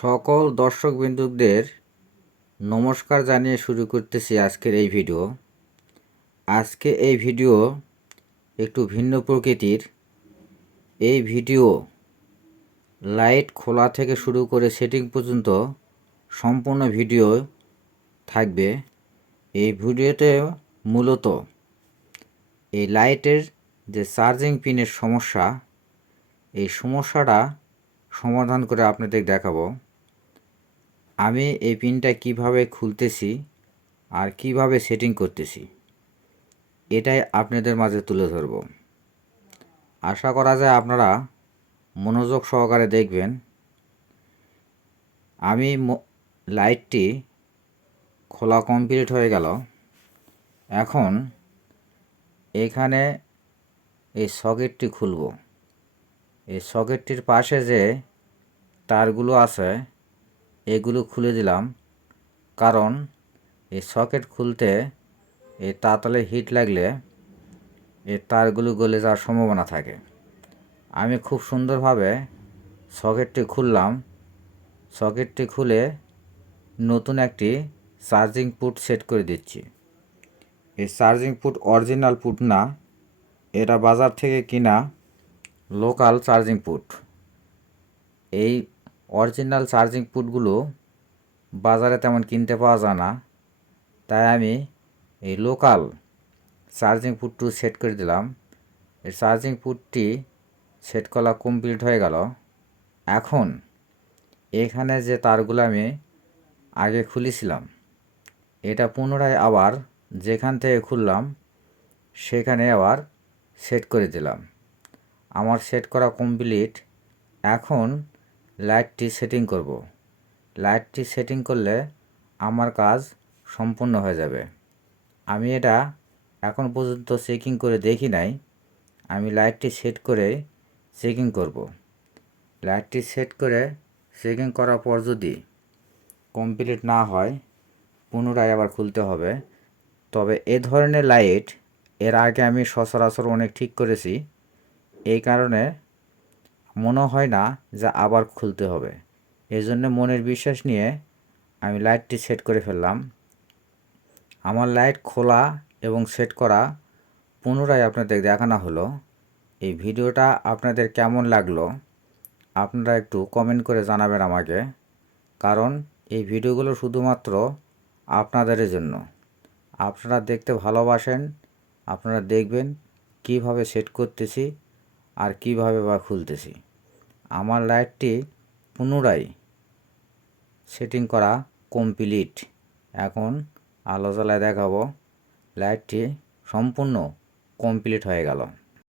সকল দর্শকবৃন্দদের নমস্কার জানিয়ে শুরু করতেছি আজকের এই ভিডিও। আজকে এই ভিডিও একটু ভিন্ন প্রকৃতির। এই ভিডিও লাইট খোলা থেকে শুরু করে সেটিং পর্যন্ত সম্পূর্ণ ভিডিও থাকবে। এই ভিডিওতে মূলত এই লাইটের যে চার্জিং পিনের সমস্যা, এই সমস্যাটা সমাধান করে আপনাদের দেখাবো। আমি এই পিনটা কিভাবে খুলতেছি আর কিভাবে সেটিং করতেছি, এটাই আপনাদের মাঝে তুলে ধরব। আশা করা যায় আপনারা মনোযোগ সহকারে দেখবেন। আমি লাইটটি খোলা কমপ্লিট হয়ে গেল। এখন এখানে এই সকেটটি খুলব। এই সকেটটির পাশে যে তারগুলো আছে এগুলো খুলে দিলাম, কারণ এই সকেট খুলতে এই তাতলে হিট লাগলে এই তারগুলো গলে যাওয়ার সম্ভাবনা থাকে। আমি খুব সুন্দরভাবে সকেটটি খুললাম। সকেটটি খুলে নতুন একটি চার্জিং পুট সেট করে দিচ্ছি। এই চার্জিং পুট অরিজিনাল পুট না, এটা বাজার থেকে কিনা লোকাল চার্জিং পুট। এই অরিজিনাল চার্জিং পুটগুলো বাজারে তেমন কিনতে পাওয়া যায় না, তাই আমি এই লোকাল চার্জিং পুটটি সেট করে দিলাম। এই চার্জিং পুটটি সেট করা কমপ্লিট হয়ে গেল। এখন এখানে যে তারগুলো আমি আগে খুলেছিলাম, এটা পুনরায় আবার যেখান থেকে খুললাম সেখানে আবার সেট করে দিলাম। আমার সেট করা কমপ্লিট। এখন লাইটটি সেটিং করব। লাইটটি সেটিং করলে আমার কাজ সম্পূর্ণ হয়ে যাবে। আমি এটা এখন পর্যন্ত চেকিং করে দেখি নাই। আমি লাইটটি সেট করে চেকিং করব। লাইটটি সেট করে চেকিং করার পর যদি কমপ্লিট না হয় পুনরায় আবার খুলতে হবে। তবে এ ধরনের লাইট এর আগে আমি সচরাচর অনেক ঠিক করেছি, এই কারণে মনে হয় না যে আবার খুলতে হবে। এই জন্য মনের বিশ্বাস নিয়ে আমি লাইটটি সেট করে ফেললাম। আমার লাইট খোলা এবং সেট করা পুনরায় আপনাদের দেখানো হলো। এই ভিডিওটা আপনাদের কেমন লাগলো আপনারা একটু কমেন্ট করে জানাবেন আমাকে, কারণ এই ভিডিওগুলো শুধুমাত্র আপনাদের জন্য। আপনারা দেখতে ভালোবাসেন, আপনারা দেখবেন কিভাবে সেট করতেছি আর কিভাবে বা খুলতেছি। আমার লাইটটি পুনরায় সেটিং করা কমপ্লিট। এখন আলো জ্বালায় দেখাবো লাইটটি সম্পূর্ণ কমপ্লিট হয়ে গেল।